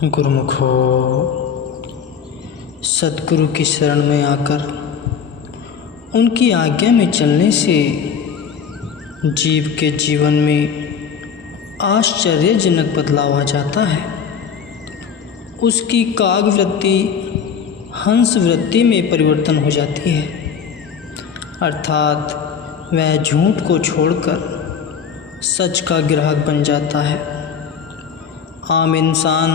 गुरुमुखो, सद्गुरु की शरण में आकर उनकी आज्ञा में चलने से जीव के जीवन में आश्चर्यजनक बदलाव आ जाता है। उसकी कागवृत्ति हंस वृत्ति में परिवर्तन हो जाती है, अर्थात वह झूठ को छोड़कर सच का ग्राहक बन जाता है। आम इंसान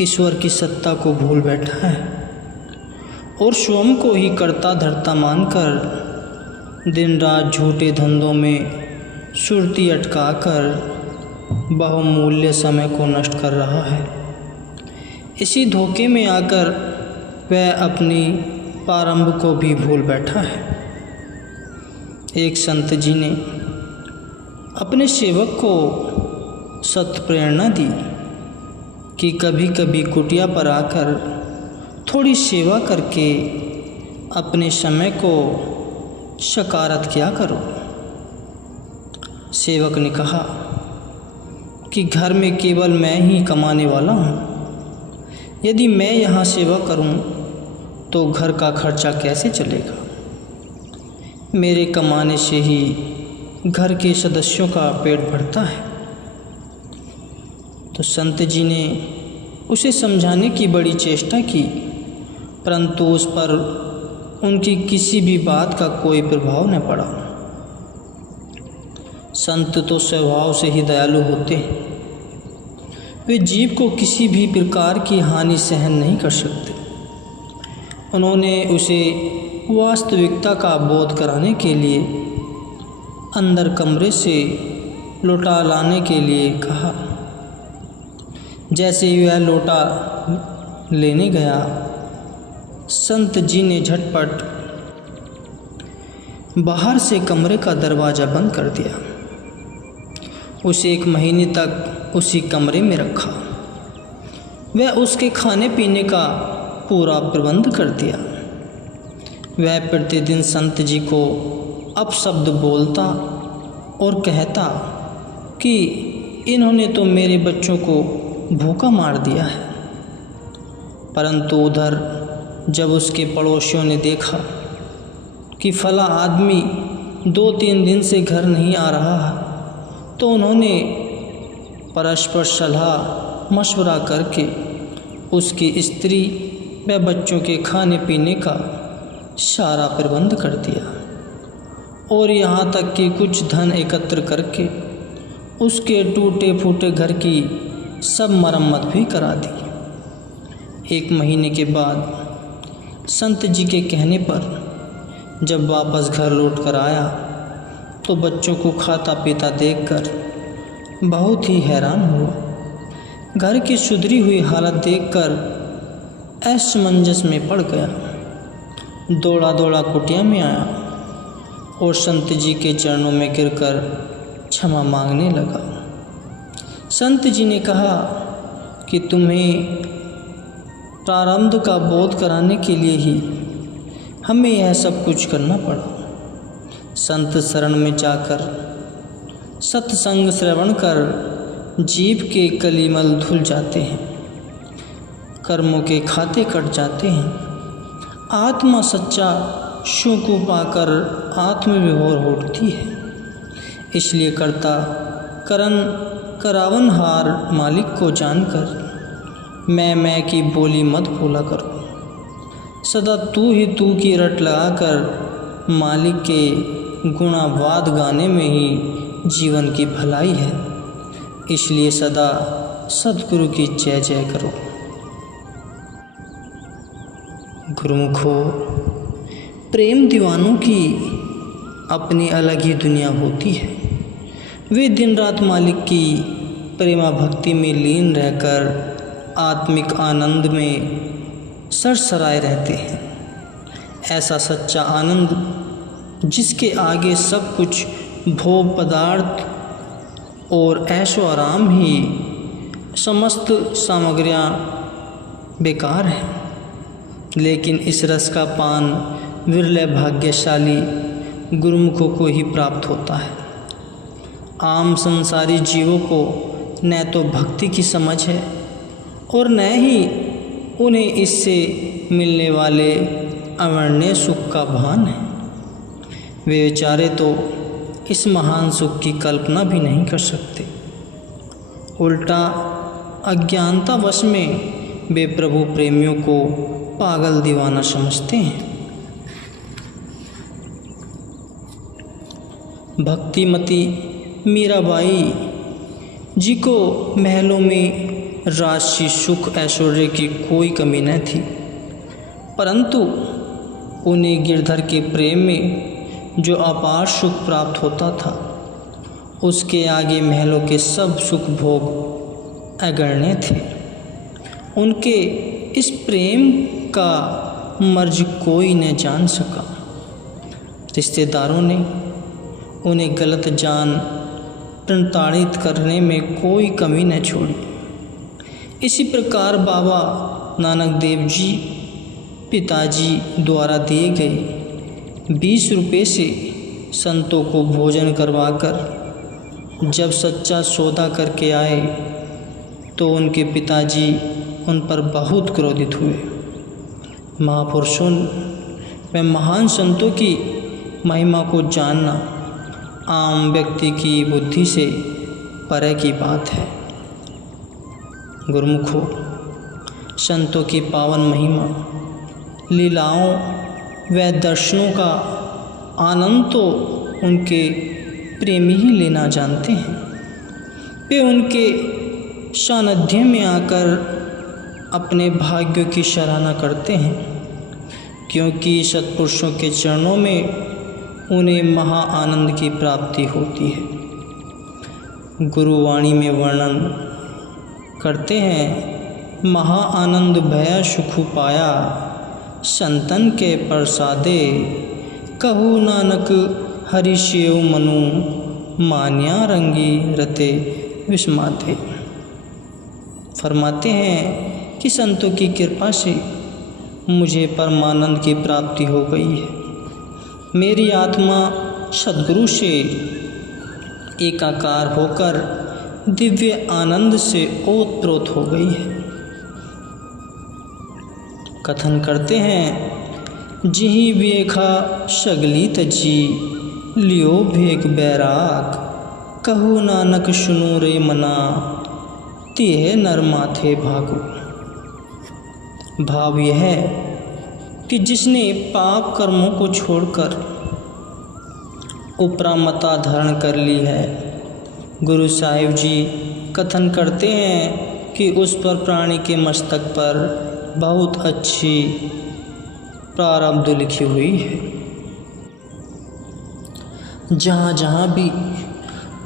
ईश्वर की सत्ता को भूल बैठा है और स्वयं को ही कर्ता धर्ता मानकर दिन रात झूठे धंधों में सुरती अटकाकर बहुमूल्य समय को नष्ट कर रहा है। इसी धोखे में आकर वह अपनी प्रारंभ को भी भूल बैठा है। एक संत जी ने अपने सेवक को सत्य प्रेरणा दी कि कभी कभी कुटिया पर आकर थोड़ी सेवा करके अपने समय को सकारत किया करो। सेवक ने कहा कि घर में केवल मैं ही कमाने वाला हूँ, यदि मैं यहाँ सेवा करूँ तो घर का खर्चा कैसे चलेगा? मेरे कमाने से ही घर के सदस्यों का पेट भरता है। तो संत जी ने उसे समझाने की बड़ी चेष्टा की, परंतु उस पर उनकी किसी भी बात का कोई प्रभाव न पड़ा। संत तो स्वभाव से ही दयालु होते हैं, वे जीव को किसी भी प्रकार की हानि सहन नहीं कर सकते। उन्होंने उसे वास्तविकता का बोध कराने के लिए अंदर कमरे से लोटा लाने के लिए कहा। जैसे ही वह लोटा लेने गया, संत जी ने झटपट बाहर से कमरे का दरवाज़ा बंद कर दिया। उसे 1 महीने तक उसी कमरे में रखा। वह उसके खाने पीने का पूरा प्रबंध कर दिया। वह प्रतिदिन संत जी को अपशब्द बोलता और कहता कि इन्होंने तो मेरे बच्चों को भूखा मार दिया है। परंतु उधर जब उसके पड़ोसियों ने देखा कि फला आदमी 2-3 दिन से घर नहीं आ रहा है, तो उन्होंने परस्पर सलाह मशवरा करके उसकी स्त्री व बच्चों के खाने पीने का सारा प्रबंध कर दिया और यहाँ तक कि कुछ धन एकत्र करके उसके टूटे फूटे घर की सब मरम्मत भी करा दी। 1 महीने के बाद संत जी के कहने पर जब वापस घर लौट कर आया तो बच्चों को खाता पीता देखकर बहुत ही हैरान हुआ। घर की सुधरी हुई हालत देखकर असमंजस में पड़ गया। दौड़ा दौड़ा कुटिया में आया और संत जी के चरणों में गिरकर क्षमा मांगने लगा। संत जी ने कहा कि तुम्हें प्रारब्ध का बोध कराने के लिए ही हमें यह सब कुछ करना पड़ा। संत शरण में जाकर सत्संग श्रवण कर जीव के कलिमल धुल जाते हैं, कर्मों के खाते कट जाते हैं। आत्मा सच्चा शु को पाकर आत्मविभोर उठती है। इसलिए कर्ता करण करावनहार मालिक को जानकर मैं की बोली मत बोला करो। सदा तू ही तू की रट लगाकर मालिक के गुणावाद गाने में ही जीवन की भलाई है। इसलिए सदा सद्गुरु की जय जय करो। गुरुमुखो, प्रेम दीवानों की अपनी अलग ही दुनिया होती है। वे दिन रात मालिक की प्रेमा भक्ति में लीन रहकर आत्मिक आनंद में सरसराए रहते हैं। ऐसा सच्चा आनंद जिसके आगे सब कुछ भोग पदार्थ और ऐशो आराम ही समस्त सामग्रियां बेकार हैं, लेकिन इस रस का पान विरले भाग्यशाली गुरुमुखों को ही प्राप्त होता है। आम संसारी जीवों को न तो भक्ति की समझ है और न ही उन्हें इससे मिलने वाले अवर्णनीय सुख का भान है। वे बेचारे तो इस महान सुख की कल्पना भी नहीं कर सकते। उल्टा अज्ञानतावश में वे प्रभु प्रेमियों को पागल दीवाना समझते हैं। भक्तिमती मीराबाई जी को महलों में राजसी सुख ऐश्वर्य की कोई कमी न थी, परंतु उन्हें गिरधर के प्रेम में जो अपार सुख प्राप्त होता था, उसके आगे महलों के सब सुख भोग अगण्य थे। उनके इस प्रेम का मर्ज कोई न जान सका। रिश्तेदारों ने उन्हें गलत जान प्रताड़ित करने में कोई कमी न छोड़ी। इसी प्रकार बाबा नानक देव जी पिताजी द्वारा दिए गए 20 रुपये से संतों को भोजन करवाकर जब सच्चा सौदा करके आए तो उनके पिताजी उन पर बहुत क्रोधित हुए। महापुरुषों व महान संतों की महिमा को जानना आम व्यक्ति की बुद्धि से परे की बात है। गुरुमुखों, संतों की पावन महिमा, लीलाओं व दर्शनों का आनंद तो उनके प्रेमी ही लेना जानते हैं। वे उनके सानिध्य में आकर अपने भाग्यों की सराहना करते हैं, क्योंकि सत्पुरुषों के चरणों में उन्हें महा आनंद की प्राप्ति होती है। गुरुवाणी में वर्णन करते हैं, महा आनंद भया सुख पाया, संतन के प्रसादे, कहू नानक हरि सेव मनु, मान्या रंगी रते विस्माते। फरमाते हैं कि संतों की कृपा से मुझे परमानंद की प्राप्ति हो गई है। मेरी आत्मा सद्गुरु से एकाकार होकर दिव्य आनंद से ओतप्रोत हो गई है। कथन करते हैं, जिही वेखा सगली तजी, लियो भेक बैराग, कहू नानक सुनो रे मना, तेह नर माथे भागो। भाव यह है कि जिसने पाप कर्मों को छोड़कर उपरामता धारण कर ली है, गुरु साहिब जी कथन करते हैं कि उस पर प्राणी के मस्तक पर बहुत अच्छी प्रारब्ध लिखी हुई है। जहाँ जहाँ भी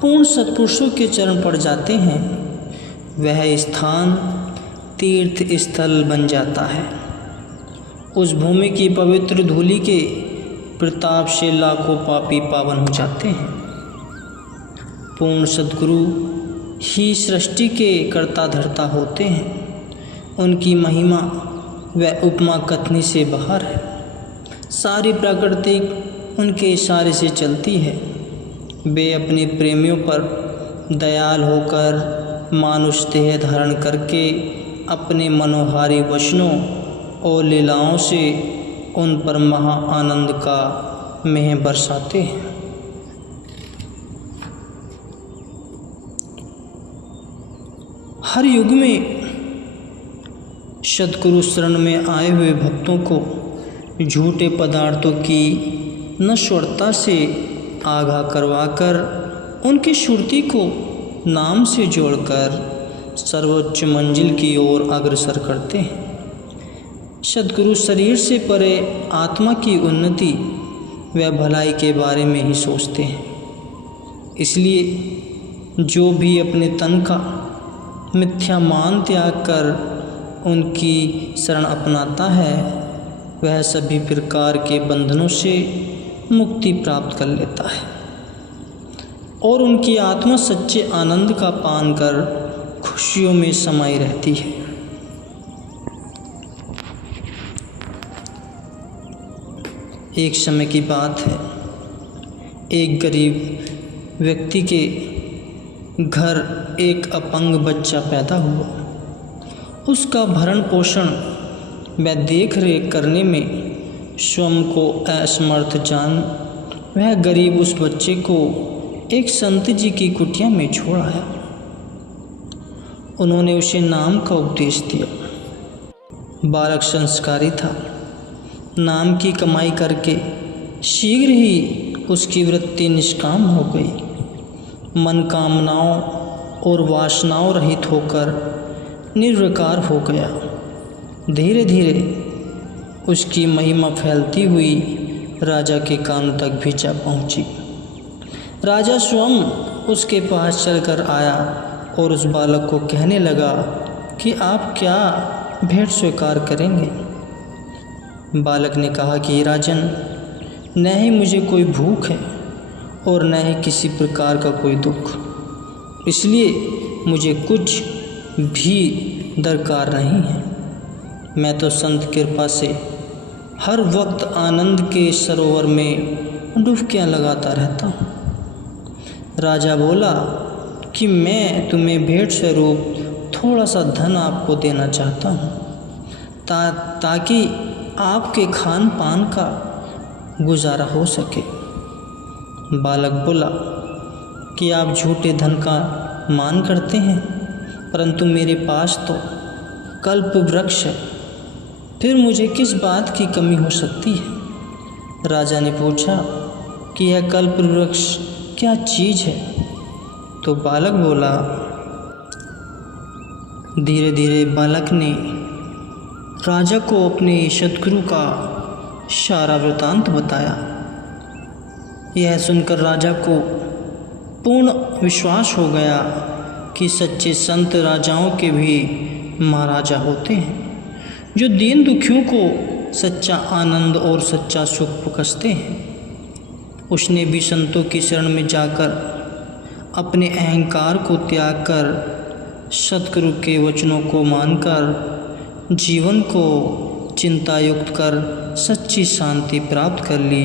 पूर्ण सत्पुरुषों के चरण पड़ जाते हैं, वह स्थान तीर्थ स्थल बन जाता है। उस भूमि की पवित्र धूलि के प्रताप से लाखों पापी पावन हो जाते हैं। पूर्ण सद्गुरु ही सृष्टि के कर्ता धर्ता होते हैं। उनकी महिमा व उपमा कथनी से बाहर है। सारी प्रकृति उनके इशारे से चलती है। वे अपने प्रेमियों पर दयाल होकर मानुष देह धारण करके अपने मनोहारी वचनों और लीलाओं से उन पर महा आनंद का मेह बरसाते हैं। हर युग में सद्गुरु शरण में आए हुए भक्तों को झूठे पदार्थों की नश्वरता से आगाह करवाकर उनकी सुरती को नाम से जोड़कर सर्वोच्च मंजिल की ओर अग्रसर करते हैं। सद्गुरु शरीर से परे आत्मा की उन्नति व भलाई के बारे में ही सोचते हैं। इसलिए जो भी अपने तन का मिथ्या मान त्याग कर उनकी शरण अपनाता है, वह सभी प्रकार के बंधनों से मुक्ति प्राप्त कर लेता है और उनकी आत्मा सच्चे आनंद का पान कर खुशियों में समाई रहती है। एक समय की बात है, एक गरीब व्यक्ति के घर एक अपंग बच्चा पैदा हुआ। उसका भरण पोषण व देख रेख करने में स्वयं को असमर्थ जान वह गरीब उस बच्चे को एक संत जी की कुटिया में छोड़ आया। उन्होंने उसे नाम का उपदेश दिया। बालक संस्कारी था। नाम की कमाई करके शीघ्र ही उसकी वृत्ति निष्काम हो गई। मन कामनाओं और वासनाओं रहित होकर निर्विकार हो गया। धीरे धीरे उसकी महिमा फैलती हुई राजा के कान तक भी जा पहुंची। राजा स्वयं उसके पास चलकर आया और उस बालक को कहने लगा कि आप क्या भेंट स्वीकार करेंगे। बालक ने कहा कि राजन, न ही मुझे कोई भूख है और न ही किसी प्रकार का कोई दुख, इसलिए मुझे कुछ भी दरकार नहीं है। मैं तो संत कृपा से हर वक्त आनंद के सरोवर में डुबकियां लगाता रहता हूँ। राजा बोला कि मैं तुम्हें भेंट स्वरूप थोड़ा सा धन आपको देना चाहता हूँ ताकि आपके खान पान का गुजारा हो सके। बालक बोला कि आप झूठे धन का मान करते हैं, परंतु मेरे पास तो कल्प वृक्ष है, फिर मुझे किस बात की कमी हो सकती है। राजा ने पूछा कि यह कल्प वृक्ष क्या चीज़ है। तो बालक बोला। धीरे धीरे बालक ने राजा को अपने सद्गुरु का सारा वृतांत बताया। यह सुनकर राजा को पूर्ण विश्वास हो गया कि सच्चे संत राजाओं के भी महाराजा होते हैं, जो दीन दुखियों को सच्चा आनंद और सच्चा सुख बख्शते हैं। उसने भी संतों की शरण में जाकर अपने अहंकार को त्याग कर सद्गुरु के वचनों को मानकर जीवन को चिंतायुक्त कर सच्ची शांति प्राप्त कर ली।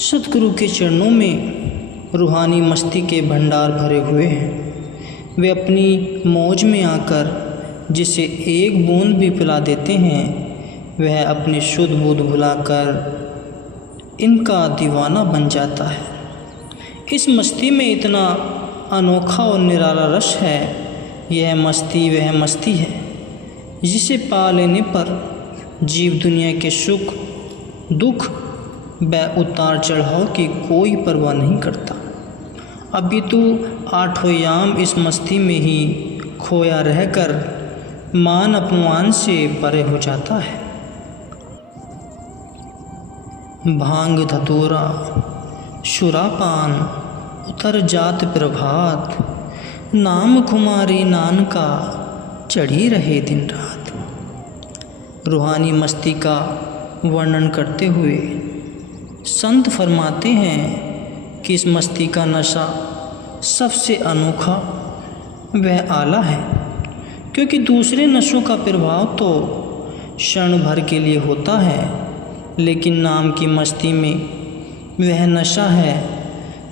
सद्गुरु के चरणों में रूहानी मस्ती के भंडार भरे हुए हैं। वे अपनी मौज में आकर जिसे एक बूंद भी पिला देते हैं, वह अपनी शुद्ध बुद्ध भुलाकर इनका दीवाना बन जाता है। इस मस्ती में इतना अनोखा और निराला रस है। यह मस्ती वह मस्ती है जिसे पा लेने पर जीव दुनिया के सुख दुख व उतार चढ़ाव की कोई परवाह नहीं करता। अपितु आठों याम इस मस्ती में ही खोया रहकर मान अपमान से परे हो जाता है। भांग धतूरा शुरापान उतर जात प्रभात, नाम कुमारी नान का चढ़ी रहे दिन रात। रूहानी मस्ती का वर्णन करते हुए संत फरमाते हैं कि इस मस्ती का नशा सबसे अनोखा वह आला है, क्योंकि दूसरे नशों का प्रभाव तो क्षण भर के लिए होता है, लेकिन नाम की मस्ती में वह नशा है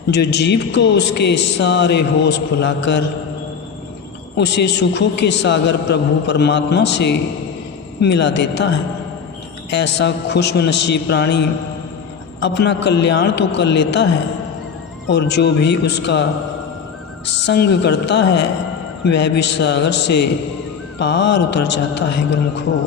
जो जीव को उसके सारे होश भुलाकर उसे सुखों के सागर प्रभु परमात्मा से मिला देता है। ऐसा खुशनसीब प्राणी अपना कल्याण तो कर लेता है और जो भी उसका संग करता है वह भी सागर से पार उतर जाता है। गुरुमुखो।